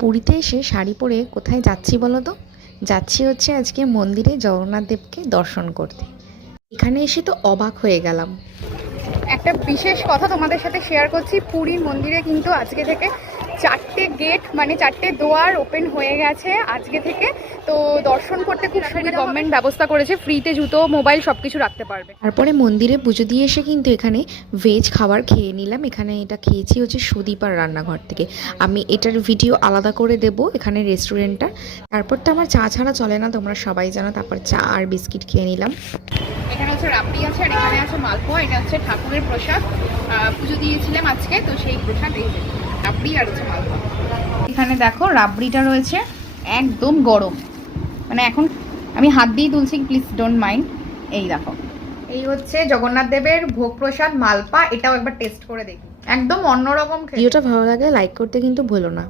পুরীতে এসে শাড়ি পরে কোথায় যাচ্ছি বলো তো? যাচ্ছি হচ্ছে আজকে মন্দিরে জগন্নাথ দেবকে দর্শন করতে। এখানে এসে তো অবাক হয়ে গেলাম। একটা বিশেষ কথা তোমাদের সাথে শেয়ার করছি। পুরীর মন্দিরে কিন্তু আজকে থেকে 4টে গেট মানে 4টে দুয়ার ওপেন হয়ে গেছে আজকে থেকে। তো দর্শন করতে খুব সুবিধা, গভর্নমেন্ট ব্যবস্থা করেছে, ফ্রিতে জুতো মোবাইল সব কিছু রাখতে পারবে। তারপরে মন্দিরে পুজো দিয়ে এসে কিন্তু এখানে ভেজ খাবার খেয়ে নিলাম। এখানে এটা খেয়েছি হচ্ছে সুদীপার রান্নাঘর থেকে। আমি এটার ভিডিও আলাদা করে দেব এখানে রেস্টুরেন্টটা। তারপর তো আমার চা ছাড়া চলে না, তোমরা সবাই জানো। তারপর চা আর বিস্কিট খেয়ে নিলাম। এখানে হচ্ছে রাবড়ি আছে আর এখানে আছে মালপোয়া। এটা হচ্ছে ঠাকুরের প্রসাদ, পুজো দিয়েছিলাম আজকে, তো সেই প্রসাদ এই যে রাবড়ি আর হচ্ছে মালপোয়া। এখানে দেখো রাবড়িটা রয়েছে একদম গরম, মানে এখন আমি হাত দিয়ে তুলছি, প্লিজ ডোন্ট মাইন্ড। এই দেখো, এই হচ্ছে জগন্নাথ দেবের ভোগ প্রসাদ মালপা। এটাও একবার টেস্ট করে দেখি, একদম অন্যরকম। ভিডিওটা ভালো লাগলে লাইক করতে কিন্তু ভুলো না।